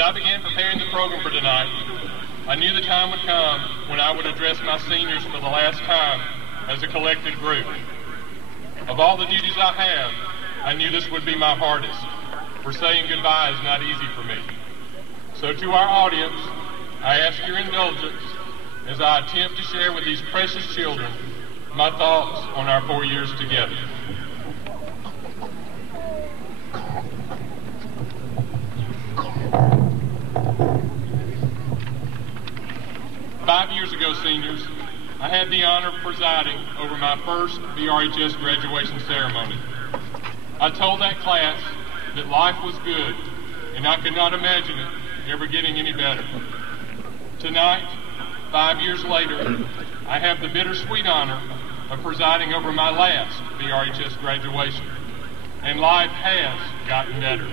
As I began preparing the program for tonight, I knew the time would come when I would address my seniors for the last time as a collective group. Of all the duties I have, I knew this would be my hardest, for saying goodbye is not easy for me. So to our audience, I ask your indulgence as I attempt to share with these precious children my thoughts on our 4 years together. Five years ago, seniors, I had the honor of presiding over my first BRHS graduation ceremony. I told that class that life was good, and I could not imagine it ever getting any better. Tonight, 5 years later, I have the bittersweet honor of presiding over my last BRHS graduation, and life has gotten better.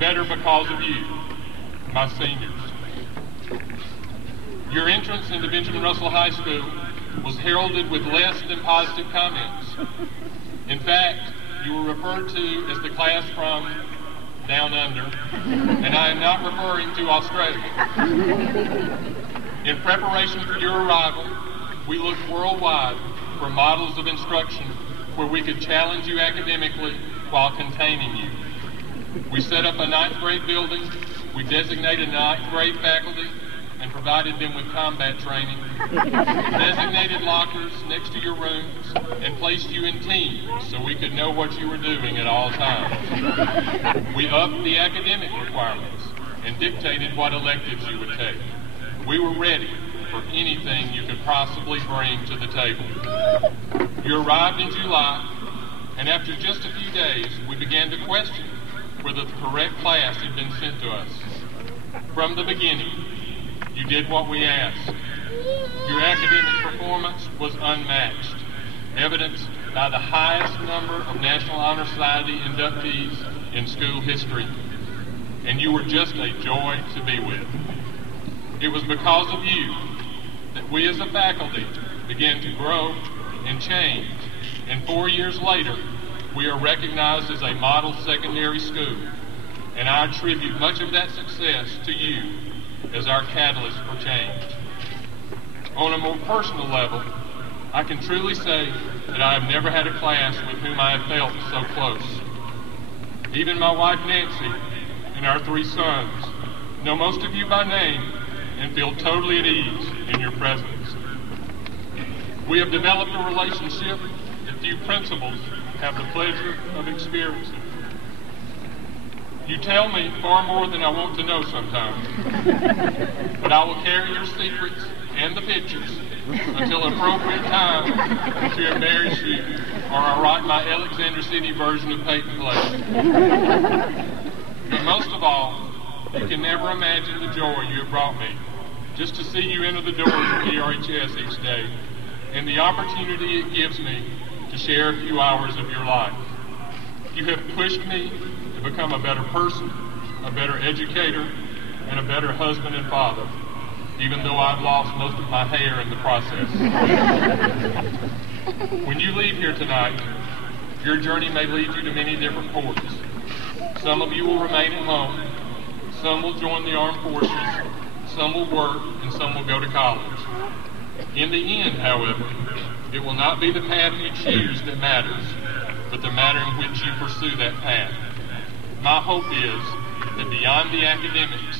Better because of you, my seniors. Your entrance into Benjamin Russell High School was heralded with less than positive comments. In fact, you were referred to as the class from down under, and I am not referring to Australia. In preparation for your arrival, we looked worldwide for models of instruction where we could challenge you academically while containing you. We set up a 9th grade building, we designated 9th grade faculty, and provided them with combat training, designated lockers next to your rooms, and placed you in teams so we could know what you were doing at all times. We upped the academic requirements and dictated what electives you would take. We were ready for anything you could possibly bring to the table. You arrived in July, and after just a few days, we began to question whether the correct class had been sent to us. From the beginning, you did what we asked. Your academic performance was unmatched, evidenced by the highest number of National Honor Society inductees in school history, and you were just a joy to be with. It was because of you that we as a faculty began to grow and change, and 4 years later, we are recognized as a model secondary school, and I attribute much of that success to you as our catalyst for change. On a more personal level, I can truly say that I have never had a class with whom I have felt so close. Even my wife Nancy and our 3 sons know most of you by name and feel totally at ease in your presence. We have developed a relationship that few principals have the pleasure of experiencing. You tell me far more than I want to know sometimes, but I will carry your secrets and the pictures until appropriate time to embarrass you, or I write my Alexander City version of Peyton Place. But most of all, you can never imagine the joy you have brought me just to see you enter the doors of BRHS each day, and the opportunity it gives me to share a few hours of your life. You have pushed me to become a better person, a better educator, and a better husband and father, even though I've lost most of my hair in the process. When you leave here tonight, your journey may lead you to many different ports. Some of you will remain at home, some will join the armed forces, some will work, and some will go to college. In the end, however, it will not be the path you choose that matters, but the manner in which you pursue that path. My hope is that beyond the academics,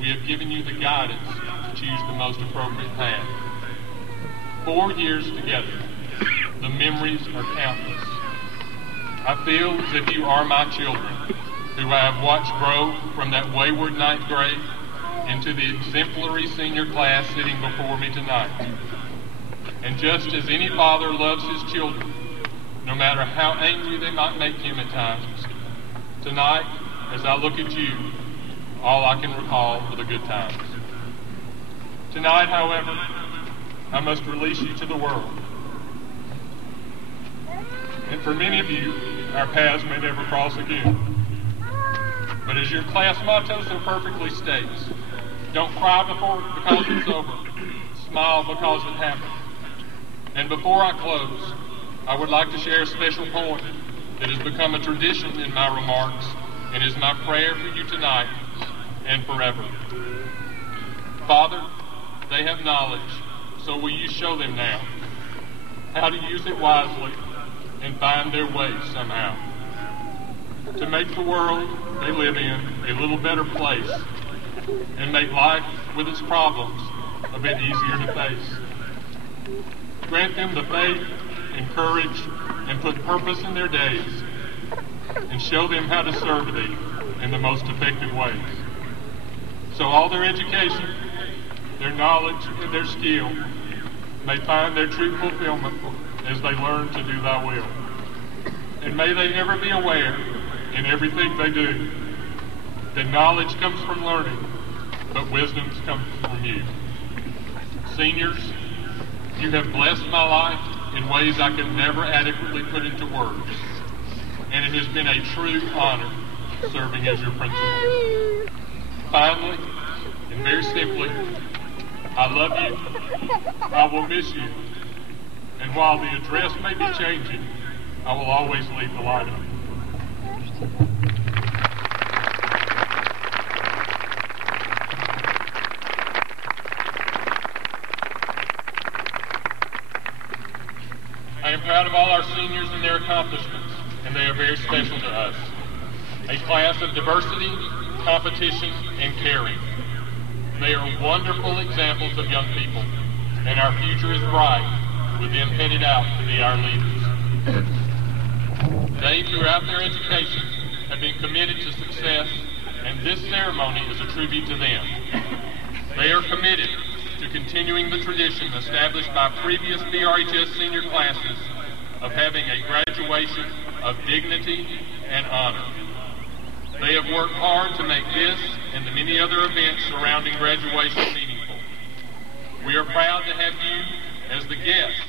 we have given you the guidance to choose the most appropriate path. 4 years together, the memories are countless. I feel as if you are my children, who I have watched grow from that wayward 9th grade into the exemplary senior class sitting before me tonight. And just as any father loves his children, no matter how angry they might make him at times, tonight, as I look at you, all I can recall are the good times. Tonight, however, I must release you to the world. And for many of you, our paths may never cross again. But as your class motto so perfectly states, don't cry because it's over, smile because it happened. And before I close, I would like to share a special point that has become a tradition in my remarks and is my prayer for you tonight and forever. Father, they have knowledge, so will you show them now how to use it wisely and find their way somehow to make the world they live in a little better place and make life with its problems a bit easier to face. Grant them the faith and courage and put purpose in their days and show them how to serve thee in the most effective ways. So all their education, their knowledge, and their skill may find their true fulfillment as they learn to do thy will. And may they ever be aware in everything they do that knowledge comes from learning, but wisdom comes from you. Seniors, you have blessed my life in ways I can never adequately put into words, and it has been a true honor serving as your principal. Finally, and very simply, I love you, I will miss you, and while the address may be changing, I will always leave the light on. I am proud of all our seniors and their accomplishments, and they are very special to us. A class of diversity, competition, and caring. They are wonderful examples of young people, and our future is bright with them headed out to be our leaders. They, throughout their education, have been committed to success, and this ceremony is a tribute to them. They are committed to continuing the tradition established by previous BRHS senior classes of having a graduation of dignity and honor. They have worked hard to make this and the many other events surrounding graduation meaningful. We are proud to have you as the guests